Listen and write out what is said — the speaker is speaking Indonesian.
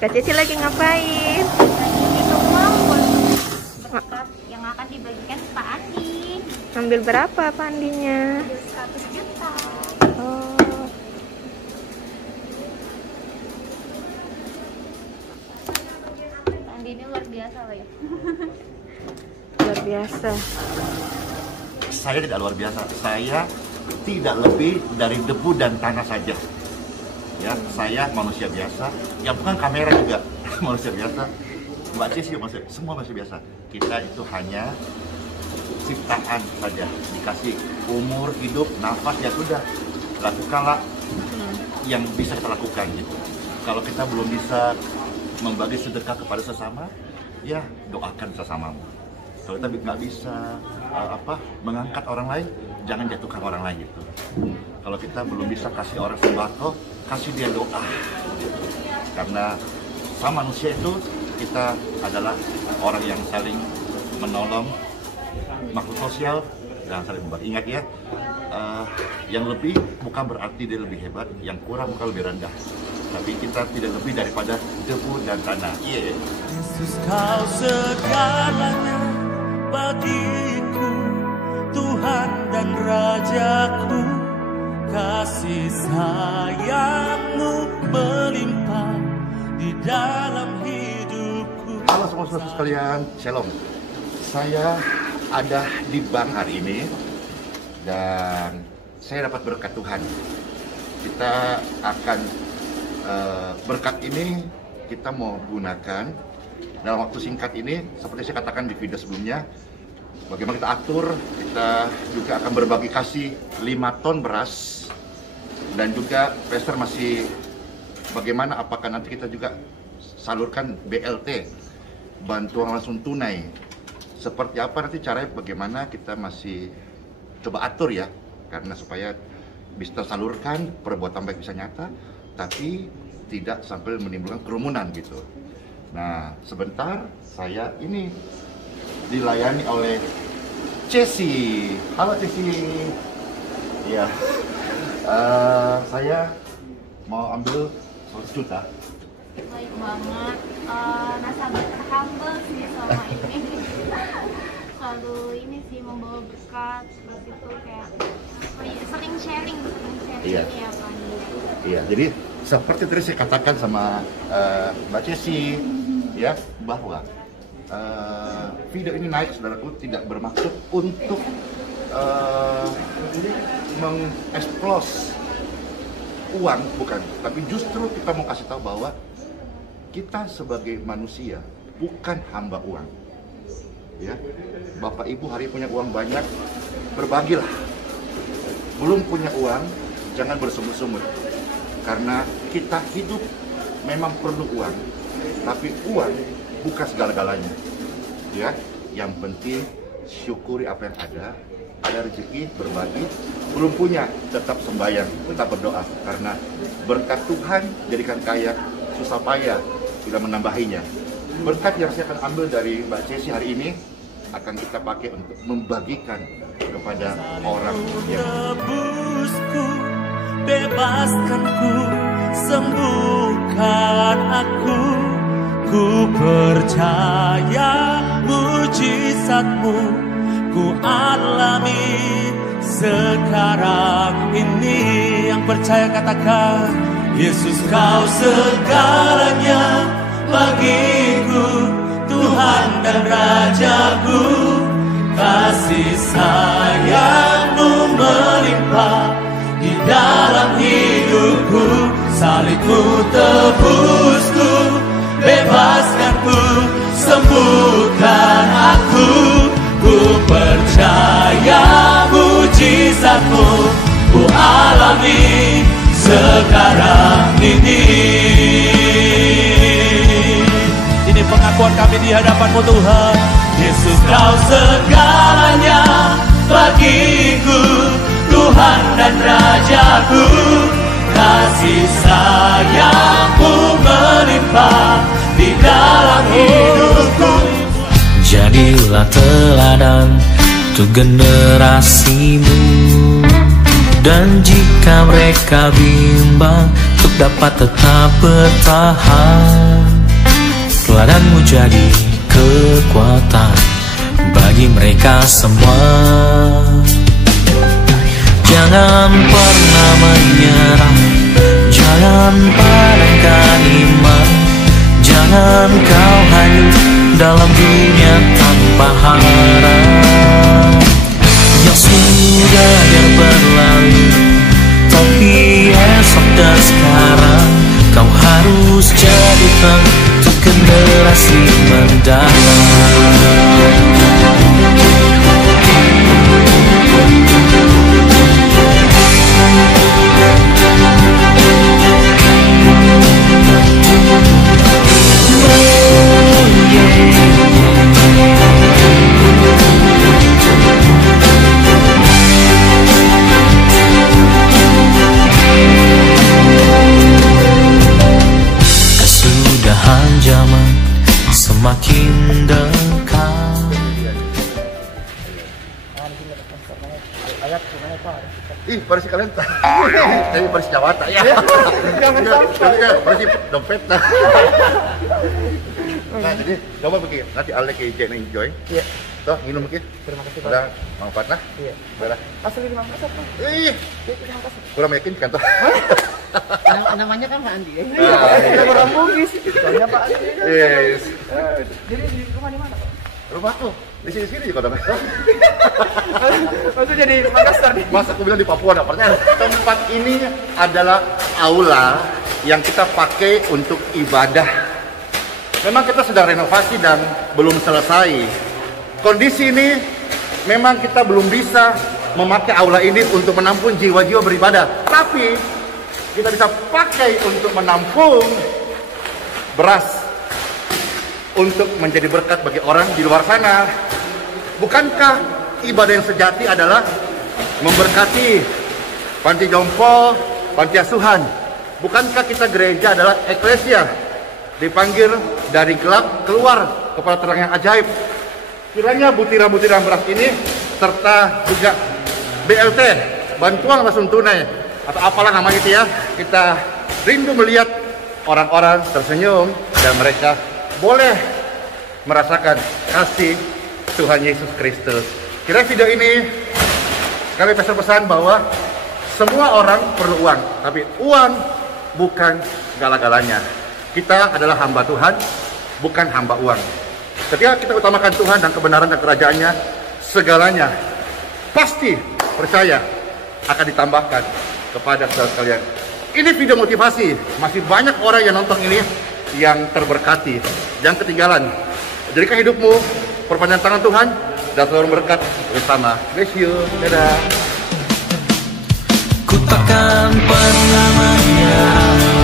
Kak Ceci lagi ngapain? Itu uang buat berkat yang akan dibagikan Pak Andi. Ambil berapa Pak Andinya? 100 juta. Oh. Pak Andi ini luar biasa loh ya. Luar biasa. Saya tidak luar biasa. Saya tidak lebih dari debu dan tanah saja. Ya, saya manusia biasa. Yang bukan kamera juga manusia biasa. Mbak Ceci manusia, semua manusia biasa. Kita itu hanya ciptaan saja. Dikasih umur, hidup, nafas, ya sudah. Lakukanlah yang bisa kita lakukan gitu. Kalau kita belum bisa membagi sedekah kepada sesama, ya doakan sesamamu. Kalau kita nggak bisa mengangkat orang lain, jangan jatuhkan orang lain gitu. Kalau kita belum bisa kasih orang sembako, kasih dia doa. Karena sama manusia itu kita adalah orang yang saling menolong, makhluk sosial dan saling membantu. Ingat ya, yang lebih bukan berarti dia lebih hebat, yang kurang bukan lebih rendah. Tapi kita tidak lebih daripada debu dan tanah. Iya. Yesus, kau segalanya bagiku, Tuhan dan Rajaku, kasih sayang-Mu melimpah di dalam hidupku. Halo semua saudara sekalian, Shalom. Saya ada di bank hari ini dan saya dapat berkat Tuhan. Kita akan berkat ini kita mau gunakan dalam waktu singkat ini, seperti saya katakan di video sebelumnya, bagaimana kita atur, kita juga akan berbagi kasih 5 ton beras, dan juga Pastor masih bagaimana, apakah nanti kita juga salurkan BLT, bantuan langsung tunai, seperti apa nanti caranya, bagaimana kita masih coba atur ya, karena supaya bisa tersalurkan, perbuatan baik bisa nyata, tapi tidak sampai menimbulkan kerumunan gitu. Nah, sebentar saya ini dilayani oleh Ceci. Halo Ceci. Ya, saya mau ambil 100 juta. Baik banget. Nasabah terhambal sih selama ini. Selalu ini sih membawa berkat, terus itu kayak sering sharing Iya. ya Pak Andi. Iya, jadi seperti tadi saya katakan sama Mbak Ceci, ya, bahwa video ini naik, saudaraku, tidak bermaksud untuk mengeksplos uang, bukan. Tapi justru kita mau kasih tahu bahwa kita sebagai manusia bukan hamba uang. Ya, Bapak Ibu hari punya uang banyak, berbagilah. Belum punya uang, jangan bersungut-sungut. Karena kita hidup memang perlu uang, tapi uang bukan segala-galanya. Ya, yang penting syukuri apa yang ada rezeki, berbagi. Belum punya, tetap sembahyang, tetap berdoa. Karena berkat Tuhan jadikan kaya, susah payah tidak menambahinya. Berkat yang saya akan ambil dari Mbak Ceci hari ini akan kita pakai untuk membagikan kepada orang yang bebaskanku, sembuhkan aku, ku percaya mujizat-Mu, ku alami sekarang ini. Yang percaya katakan, Yesus, kau segalanya bagiku, Tuhan dan Rajaku, kasih sayang-Mu melimpah di dalam hidupku, salibmu tebusku, bebaskanku, sembuhkan aku, ku percaya mujizat-Mu, ku alami sekarang ini. Ini pengakuan kami di hadapan-Mu Tuhan. Yesus, kau segalanya bagiku, Tuhan dan Rajaku, kasih sayang-Mu melimpah di dalam hidupku. Jadilah teladan untuk generasimu, dan jika mereka bimbang, untuk dapat tetap bertahan. teladanmu jadi kekuatan bagi mereka semua. Jangan pernah menyerah, jangan padamkan iman, jangan kau hanyut dalam dunia tanpa harap. Yang sudah yang berlalu, tapi esok dan sekarang kau harus jadi terang untuk generasi mendatang. Kesudahan zaman semakin dekat. Ih, Paris kalian. Tapi Paris Jawata ya. Jangan sampai. Paris dompet. Nah, jadi coba begini, nanti Alek ke IJ enjoy. Iya. Toh, minum begini. Terima kasih, Pak. Udah manfaat nah? Iya. Udah. Asli 5 pesos, Pak. Ih, terima kasih. Kurang yakin kan toh? Namanya kan Pak Andi. Iya, kurang mungkin. Soalnya Pak Andi. Yes. Jadi di rumah di mana, Pak? Rumahku di sini juga ada. Maksudnya jadi Makassar nih. Mas, aku bilang di Papua ada percaya. Tempat ini adalah aula yang kita pakai untuk ibadah. Memang kita sedang renovasi dan belum selesai. Kondisi ini memang kita belum bisa memakai aula ini untuk menampung jiwa-jiwa beribadah. Tapi kita bisa pakai untuk menampung beras untuk menjadi berkat bagi orang di luar sana. Bukankah ibadah yang sejati adalah memberkati panti jompo, panti asuhan? Bukankah kita gereja adalah eklesia, dipanggil dari gelap keluar kepada terang yang ajaib? Kiranya butiran-butiran beras ini serta juga BLT, bantuan langsung tunai atau apalah namanya itu ya, kita rindu melihat orang-orang tersenyum dan mereka boleh merasakan kasih Tuhan Yesus Kristus. Kira video ini kami pesan-pesan bahwa semua orang perlu uang, tapi uang bukan segala-galanya. Kita adalah hamba Tuhan, bukan hamba uang. Ketika kita utamakan Tuhan dan kebenaran dan kerajaannya, segalanya pasti percaya akan ditambahkan kepada saudara sekalian. Ini video motivasi, masih banyak orang yang nonton ini yang terberkati, yang ketinggalan. Jadikan hidupmu perpanjang tangan Tuhan dan selalu berkat bersama. Bless you, dadah. Ku takkan pernah menyerah,